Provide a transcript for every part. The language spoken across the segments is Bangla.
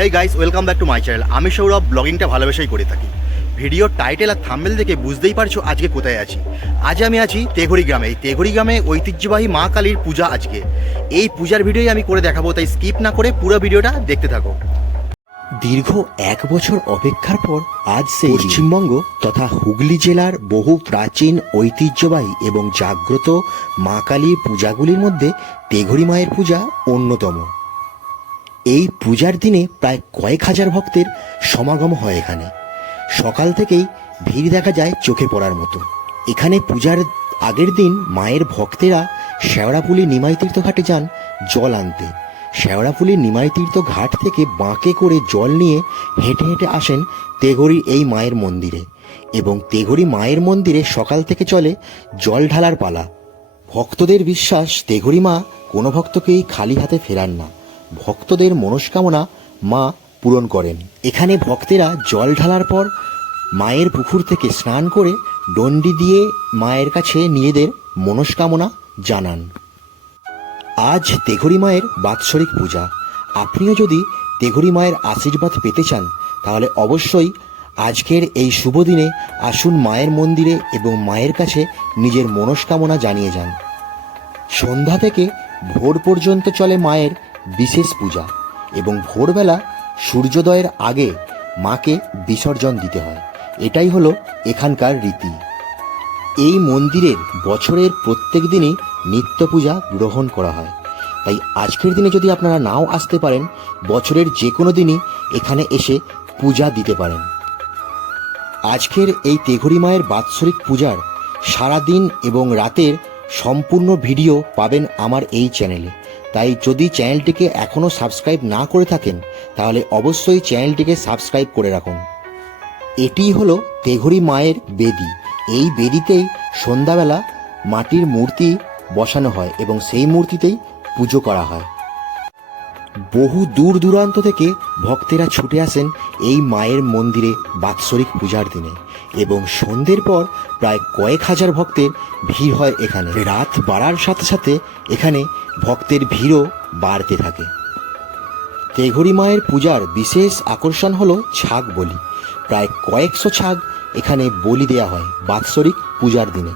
Hey guys welcome back to my channel আমি সৌরভ ব্লগিংটা ভালোবেসেই করে থাকি। ভিডিও টাইটেল আর থাম্বেল দেখে বুঝতেই পারছ আজকে কোথায় আছি। আজ আমি আছি তেঘড়ি গ্রামে। এই তেঘড়ি গ্রামে ঐতিহ্যবাহী মা কালীর পূজা আজকে। এই পূজার ভিডিওই আমি করে দেখাবো তাই স্কিপ না করে পুরো ভিডিওটা দেখতে থাকো। দীর্ঘ এক বছর অপেক্ষার পর আজ সেই পশ্চিমবঙ্গ তথা হুগলি জেলার বহু প্রাচীন ঐতিহ্যবাহী এবং জাগ্রত মা কালীর পূজাগুলির মধ্যে তেঘড়ি মায়ের পূজা অন্যতম। এই পূজার দিনে প্রায় কয়েক হাজার ভক্তের সমাগম হয় এখানে। সকাল থেকেই ভিড় দেখা যায় চোখে পড়ার মতো। এখানে পূজার আগের দিন মায়ের ভক্তেরা শেওড়াপুলি নিমাই তীর্থ ঘাটে যান জল আনতে। শেওড়াপুলি নিমাই তীর্থ ঘাট থেকে বাঁকে করে জল নিয়ে হেঁটে হেঁটে আসেন তেঘড়ির এই মায়ের মন্দিরে এবং তেঘড়ি মায়ের মন্দিরে সকাল থেকে চলে জল ঢালার পালা। ভক্তদের বিশ্বাস, তেঘড়ি মা কোনো ভক্তকেই খালি হাতে ফেরান না। ভক্তদের মনস্কামনা মা পূরণ করেন। এখানে ভক্তেরা জল ঢালার পর মায়ের পুকুর থেকে স্নান করে ডন্ডি দিয়ে মায়ের কাছে নিজেদের মনস্কামনা জানান। আজ তেঘরি মায়ের বাৎসরিক পূজা। আপনিও যদি তেঘরি মায়ের আশীর্বাদ পেতে চান, তাহলে অবশ্যই আজকের এই শুভ দিনে আসুন মায়ের মন্দিরে এবং মায়ের কাছে নিজের মনস্কামনা জানিয়ে যান। সন্ধ্যা থেকে ভোর পর্যন্ত চলে মায়ের বিশেষ পূজা এবং ভোরবেলা সূর্যোদয়ের আগে মাকে বিসর্জন দিতে হয়। এটাই হলো এখানকার রীতি। এই মন্দিরের বছরের প্রত্যেক দিনই নিত্য পূজা গ্রহণ করা হয়। তাই আজকের দিনে যদি আপনারা নাও আসতে পারেন, বছরের যে কোনো দিনই এখানে এসে পূজা দিতে পারেন। আজকের এই তেঘরি মায়ের বাৎসরিক পূজার সারা দিন এবং রাতের সম্পূর্ণ ভিডিও পাবেন আমার এই চ্যানেলে। তাই যদি চ্যানেলটিকে এখনও সাবস্ক্রাইব না করে থাকেন, তাহলে অবশ্যই চ্যানেলটিকে সাবস্ক্রাইব করে রাখুন। এটি হলো তেঘরি মায়ের বেদি। এই বেদিতেই সন্ধ্যাবেলা মাটির মূর্তি বসানো হয় এবং সেই মূর্তিতেই পুজো করা হয়। বহু দূর দূরান্ত থেকে ভক্তেরা ছুটে আসেন এই মায়ের মন্দিরে বাৎসরিক পূজার দিনে। এবং সন্ধ্যের পর প্রায় কয়েক হাজার ভক্তের ভিড় হয় এখানে। রাত বাড়ার সাথে সাথে এখানে ভক্তের ভিড়ও বাড়তে থাকে। তেঘরি মায়ের পূজার বিশেষ আকর্ষণ হলো ছাগ বলি। প্রায় কয়েকশো ছাগ এখানে বলি দেয়া হয় বাৎসরিক পূজার দিনে।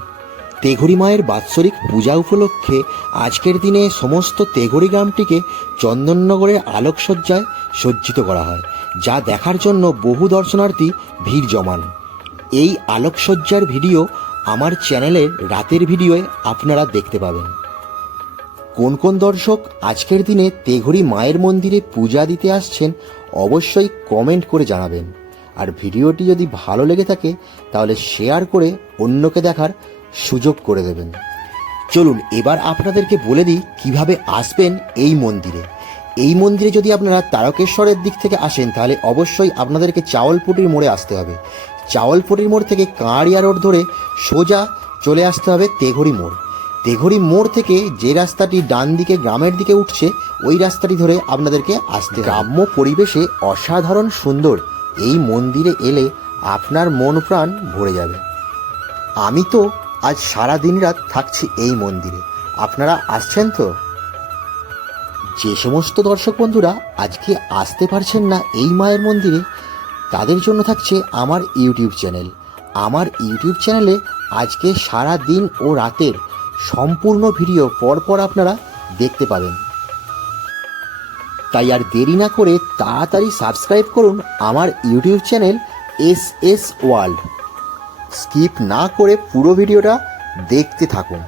তেঘরি মায়ের বাৎসরিক পূজা উপলক্ষে আজকের দিনে সমস্ত তেঘরি গ্রামটিকে চন্দননগরের আলোকসজ্জায় সজ্জিত করা হয়, যা দেখার জন্য বহু দর্শনার্থী ভিড় জমান। এই আলোকসজ্জার ভিডিও আমার চ্যানেলের রাতের ভিডিওয়ে আপনারা দেখতে পাবেন। কোন কোন দর্শক আজকের দিনে তেঘড়ি মায়ের মন্দিরে পূজা দিতে আসছেন অবশ্যই কমেন্ট করে জানাবেন। আর ভিডিওটি যদি ভালো লেগে থাকে, তাহলে শেয়ার করে অন্যকে দেখার সুযোগ করে দেবেন। চলুন, এবার আপনাদেরকে বলে দিই কীভাবে আসবেন এই মন্দিরে। এই মন্দিরে যদি আপনারা তারকেশ্বরের দিক থেকে আসেন, তাহলে অবশ্যই আপনাদেরকে চাওয়ালপুটির মোড়ে আসতে হবে। চাওয়ালপুটির মোড় থেকে কাঁড়িয়া রোড ধরে সোজা চলে আসতে হবে তেঘরি মোড়। তেঘরি মোড় থেকে যে রাস্তাটি ডান দিকে গ্রামের দিকে উঠছে ওই রাস্তাটি ধরে আপনাদেরকে আসতে গ্রাম্য পরিবেশে অসাধারণ সুন্দর এই মন্দিরে এলে আপনার মন প্রাণ ভরে যাবে। আমি তো আজ সারা দিন রাত থাকছি এই মন্দিরে। আপনারা আসছেন তো? যে সমস্ত দর্শক বন্ধুরা আজকে আসতে পারছেন না এই মায়ের মন্দিরে তাদের জন্য থাকছে আমার ইউটিউব চ্যানেল। আমার ইউটিউব চ্যানেলে আজকে সারা দিন ও রাতের সম্পূর্ণ ভিডিও পরপর আপনারা দেখতে পাবেন। তাই আর দেরি না করে তাড়াতাড়ি সাবস্ক্রাইব করুন আমার YouTube channel S S world. Skip না করে পুরো ভিডিওটা দেখতে থাকুন।